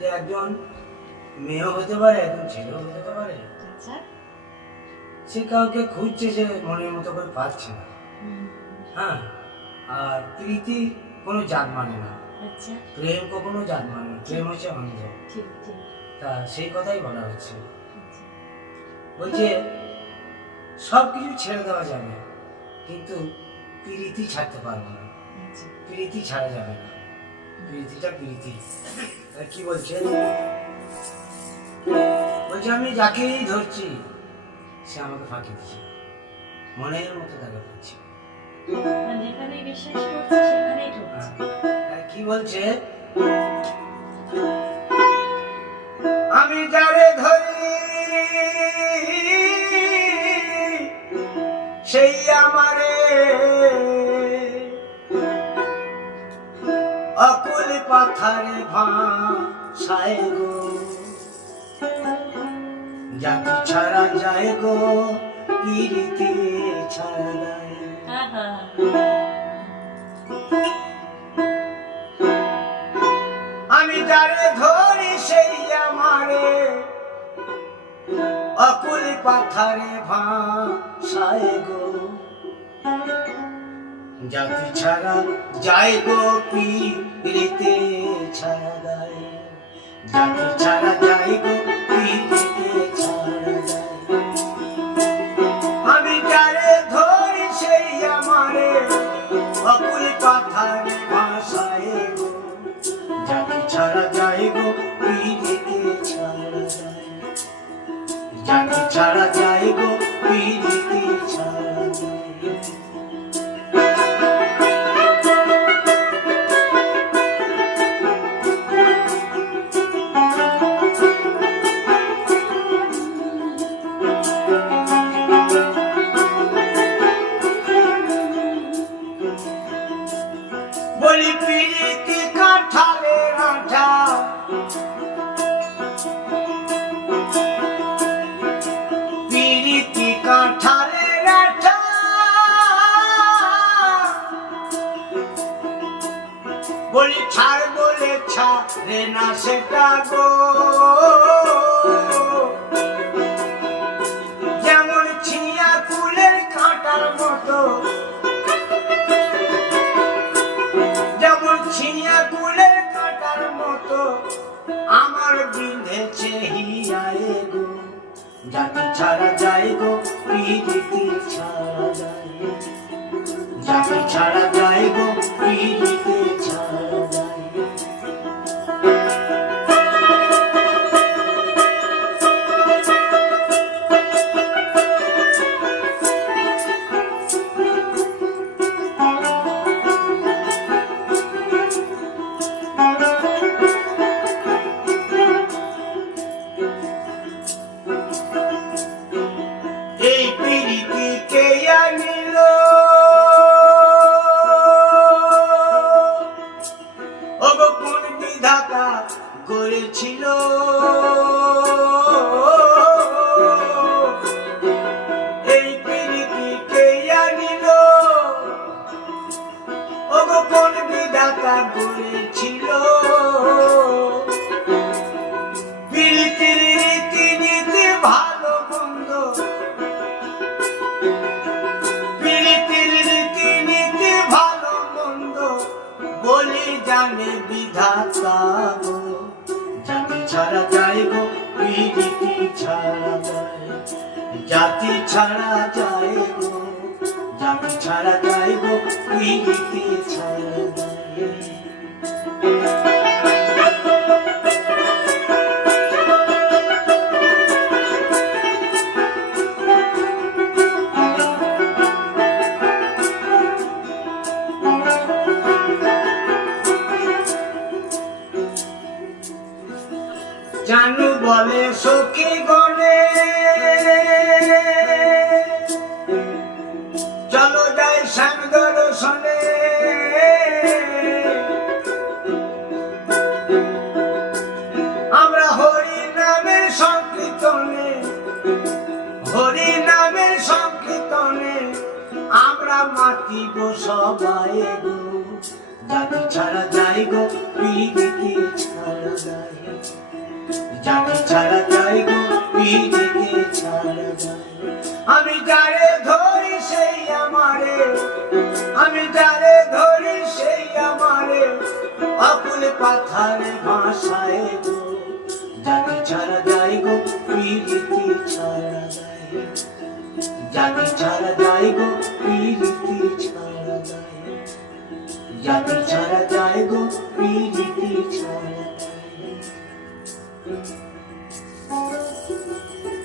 যে একজন মেয়েও হতে পারে একজন ছেলেও হতে পারে। আচ্ছা। সে কাউকে খুঁজছে মনের মতো করে পাচ্ছে না। হ্যাঁ আর প্রীতি কোনো জাত মানে না। আচ্ছা। প্রেম কখনো জাত মানে না প্রেম হচ্ছে অন্ধ। তা সেই কথাই বলা হচ্ছে। আচ্ছা। বলছে সব কিছু ছেড়ে দেওয়া যাবে কিন্তু প্রীতি ছাড়তে পারব না। প্রীতি ছাড়া যাবে না। প্রীতিটা প্রীতি। তা কি বলছে? বলছে আমি যাকেই ধরছি সে আমাকে ফাঁকি দিচ্ছে মনের মতো তাকে পাচ্ছি মানে আর কি বলছে? আমি যারে ধরি সেই আমারে অকুল পাথারে ভাষায় গো। জাতি ছাড়া যায় গো পিরিতি ছাড়া যায় আমি যারে ধরি সেই আমারে অকুল পাথারে ভাষায় গো। জাতি ছাড়া যায় গো পিরিতে ছাড়া যায় জাতি ছাড়া যায় গো যায় আমি যারে ধরি সেই আমারে অকুল পাথারে ভাষায় গো ছাড়া যায় পিড়িতে ছাড়া যায় গো পিড়িতে ছাড়ে না সেটা আমার বিঁধেছে হিয়ায় গো। জাতি ছাড়া যায় গো প্রীতি ছাড়া যায় জাতি ছাড়া যায় প্রীতি জানে বিধাতা গো। জাতি ছাড়া যায় গো প্রীতি ছাড়া জাতি ছাড়া গো, জাতি ছাড়া যায় গো প্রীতি ছাড়া জানু বলে সখী গনে চলো যাই শ্যাম দর্শনে আমরা হরি নামের সংকীর্তনে, হরি নামের সংকীর্তনে আমরা মাতিব সবাই গো। জাতি ছাড়া যাই গো, প্রীতি ছাড়া জাতি ছাড়া যায় গো পিরিতি ছাড়া যায়। আমি যারে ধরি সেই আমারে, আমি যারে ধরি সেই আমারে, আকুল পাথারে ভাষায় গো। জাতি ছাড়া যায় গো পিরিতি ছাড়া যায়। জাতি ছাড়া যায় গো পিরিতি ছাড়া যায়। জাতি ছাড়া যায় গো পিরিতি ছাড়া যায়। Thank you.